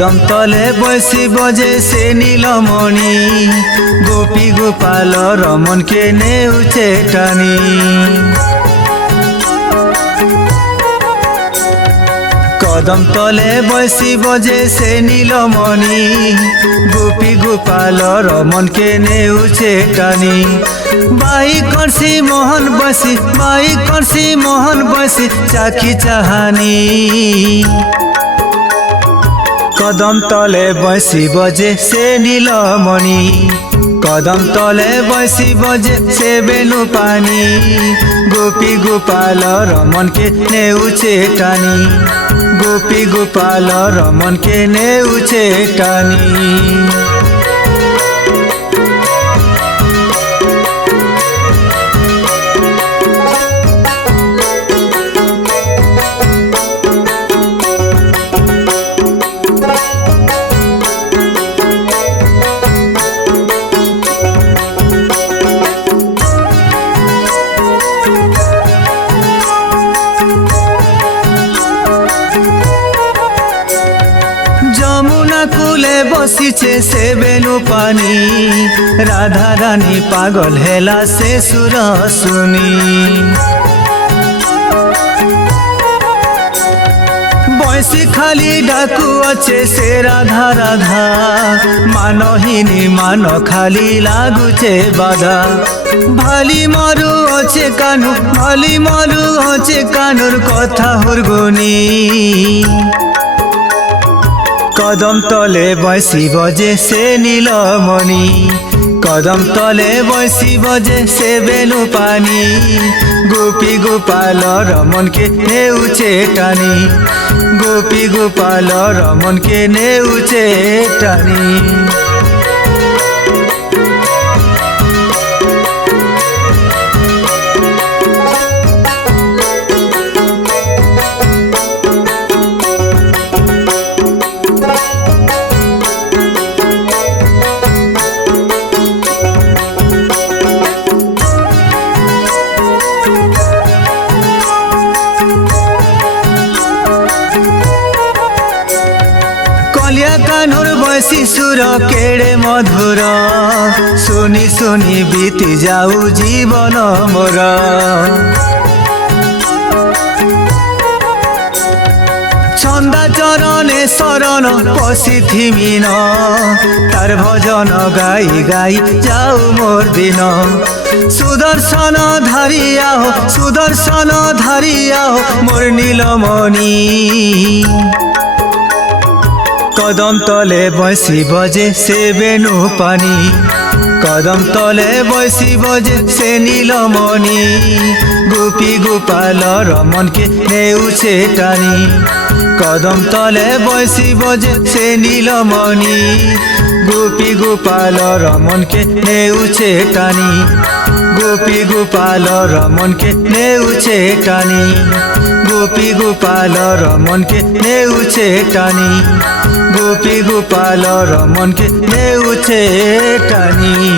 कदम तले बसिब जे से नीलमणि गोपी गोपाल रमन के नेउचे टानी। कदम तले बसिब जे से नीलमणि गोपी गोपाल रमन के नेउचे टानी। बाई कर्सी मोहन बसी बाई कर्सी मोहन बसी चाखी चाहानी। कदम तले बसिब जे से नीलमणि कदम तले बसिब जे से बेनु पानी। गोपी गोपाल रमन के नेउचे टानी गोपी गोपाल रमन के नेउचे टानी। যমুনা কূলে বসিছে সে বেনু পানি। রাধা রানী পাগল হেলা সে সুর শুনি। বয়সী খালি ডাকু আছে সে রাধা রাধা। মানহীনী মান খালি লাগুছে বাধা। ভালি মরু আছে কানু ভালি মরু আছে কানুর কথা হুরগুনি। कदम तले बसिब जे से नीलमणि कदम तले बसिब जे से बेनु पानी। गोपी गोपाल रमन के नेउचे टानी गोपी गोपाल रमन के नेउचे टानी। कलिया कान्हर बसी सुर केड़े मधुर। सुनी सुनी बीती जाऊ जीवन मोर। छंदा चरणे शरण पशिथिमिन तार भजन गाई गाई जाऊ मोर दिन। सुदर्शन धारिया हो सुदर्शन धारिया हो मोर नीलमणि। कदम तले बसिब जे से बेनु पानी कदम तले बसिब जे से नीलमणि। गोपी गोपाल रमन के नेउचे टानी कदम तले बसिब जे से नीलमणि। गोपी गोपाल रमन के नेउचे टानी गोपी गोपाल रमन के नेउचे टानी गोपी गोपाल रमन के नेउचे टानी गोपी गोपाल रमन के नेउचे टानी।